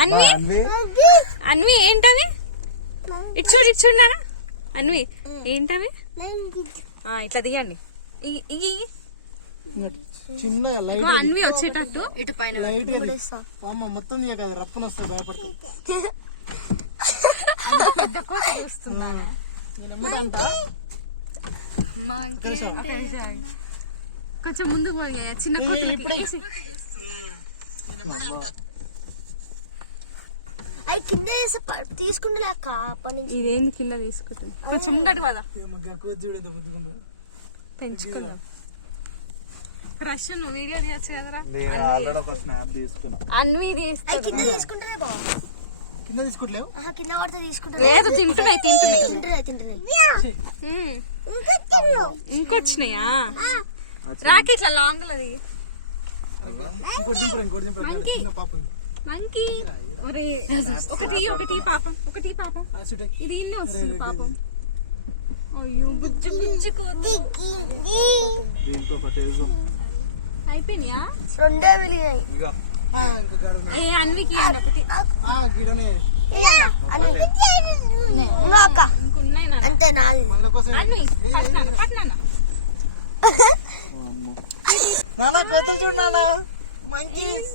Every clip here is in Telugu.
అన్వి? అన్వి. ఏంటవి? ఇటు చూడు ఇటు చూడు నాన్న. అన్వి ఏంటవి? ఆ, ఇట్లా తీయండి. ఇ- ఇ- ఇ- చిన్న అన్వి వచ్చేటట్టు ఇటు పైన మొత్తం తీయ కదా రప్పన వస్తుంది భయపడుతుంది. కొంచెం ముందుకు పోయి చిన్న అవి కింద వేసి ప- తీసుకుంటే నుంచి. ఇదేంది కింద తీసుకుంటుంది? కొంచెం ముద్దుకుందా పెంచుకుందాం. క్రష్ నువ్వు వీడియో తీయచ్చు కదరా? నేను ఆల్రెడీ ఒక స్నాప్ తీసుకున్నా. అన్వి అవి తీస్తా కింద తీసుకుంటేనే బాగు కింద తీసుకోవట్లేవు ఆహా, కింద పడితే తీసుకుంటే లేదు తింటున్నాయి తింటున్నాయి. తింటున్నాయి తింటున్నాయి. ఉమ్. ఇంకొచ్చినాయా? రాకి ఇట్లా లాంగ్ అది. మంకీ. మంకీ. ఒకటి ఒకటి పాపం ఒకటి పాపం. ఇది ఇన్ని వస్తుంది పాపం. అయ్యో బుజ్జి బుజ్జి కోతి దీంతో ఒకటి. అయిపోయినాయా? రెండే వెలిగాయి. ఏ అన్వికి ఒకటి. గీడనే. అంతే అన్వి నానా చూడు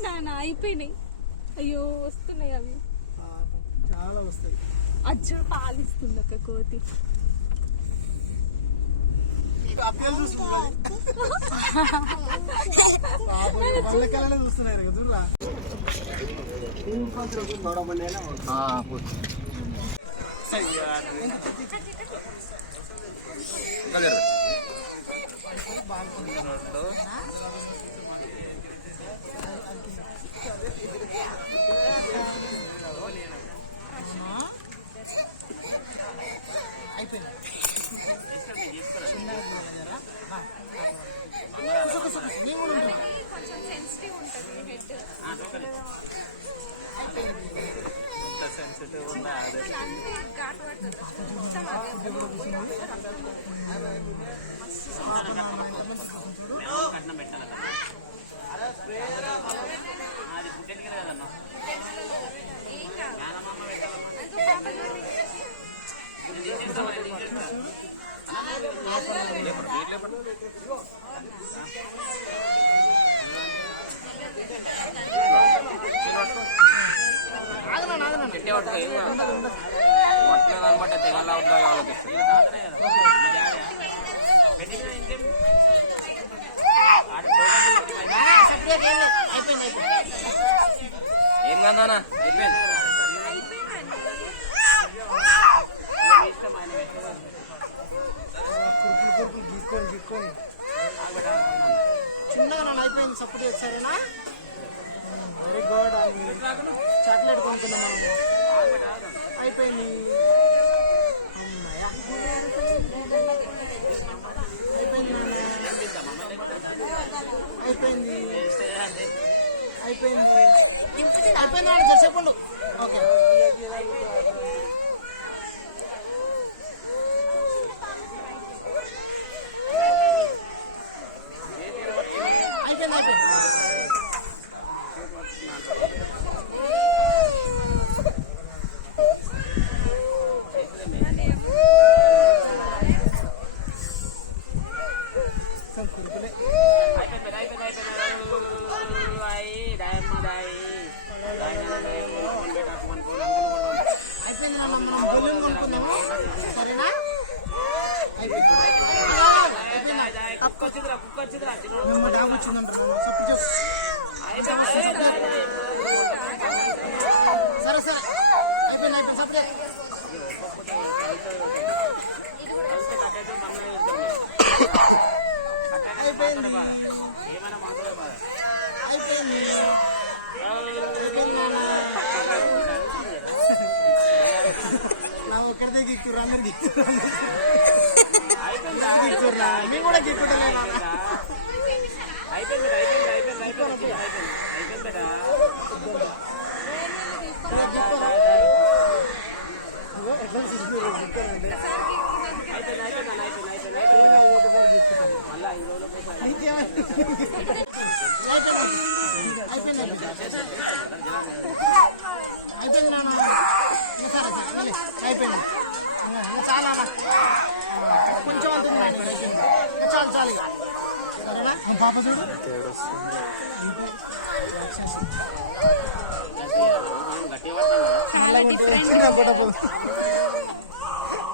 నానా అయిపోయినాయి. అయ్యో వస్తున్నాయి అవి. ఆ, చాలా వస్తాయి. అజ్జుడు పాలిస్తుంది ఒక కోతి. అప్పలు కొంచెం ఉంటుంది హెడ్ సెన్సిటివ్ ఉన్నా అదే ఘాటు పడుతుంది మొత్తం అదే. ఏం కాదు. అయిపోయింది కురుకులు కురుకులు గీక్కొని గీక్కొని చిన్నగా అయిపోయింది సపోర్ట్ చేస్తారేనా వెరీ గుడ్ చాక్లెట్ కొనుక్కున్నాం మనం అయిపోయింది. అయిపోయింది అయిపోయింది నాన్న. అయిపోయింది. అయిపోయింది. అయిపోయింది. నాన్న. చెప్పండు ఓకే అయిపోయింది అయిపోయింది సరే, కురుకులే అయిపోయింది అయిపోయింది అయిపోయింది అయ్యి డయమ్మ దాయి అయిపోయింది నాన్న మనం బెలూన్ కొనుక్కుందాము సరేనా? డాబు వచ్చిందంటారు సరే సరే. అయిపోయింది అయిపోయింది. సపోర్ట్ అయిపోయింది. అయిపోయింది. అయిపోయింది నాన్న నా ఒక్కరిదే గిక్కుర్రు అందరు గిక్కుర్రు అందరు గిక్కుర్రా మేము కూడా గిక్కుంటలే నాన్న అయిపోయింది అయిపోయింది అయిపోయింది అయిపోయింది. ఇంకా చాలా అన్న. కొంచెం అంత అయిపోయింది. ఇంకా. చాలు చాలు పాప చూడు.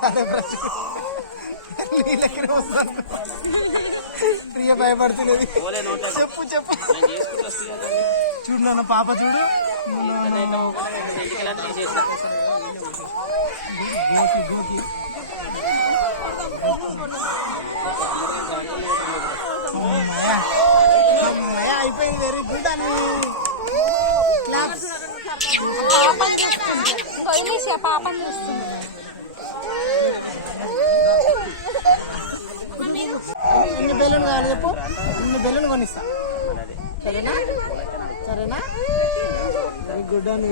అదే బ్రష్ నీళ్ళకి వస్తాను. ప్రియ భయపడుతున్నది. చెప్పు చెప్పు. చూడు నాన్న పాప చూడు. అయిపోయింది వెరీ గుడ్ అని క్లాప్స్ చూస్తుంది. వదిలేసి ఆ చూస్తుంది ఎన్ని బెలూన్ కావాలి చెప్పు అన్ని బెలూన్ కొనిస్తా సరేనా సరేనా వెరీ గుడ్ అని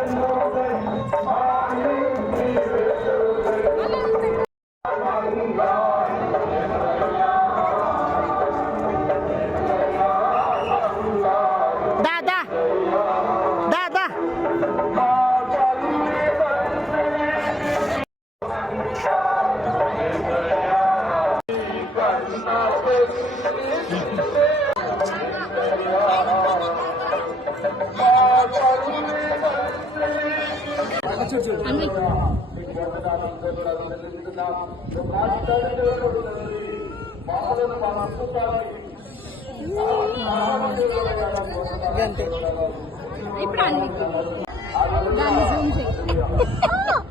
ఇప్పుడు అన్వి దాన్ని జూమ్ చేయి.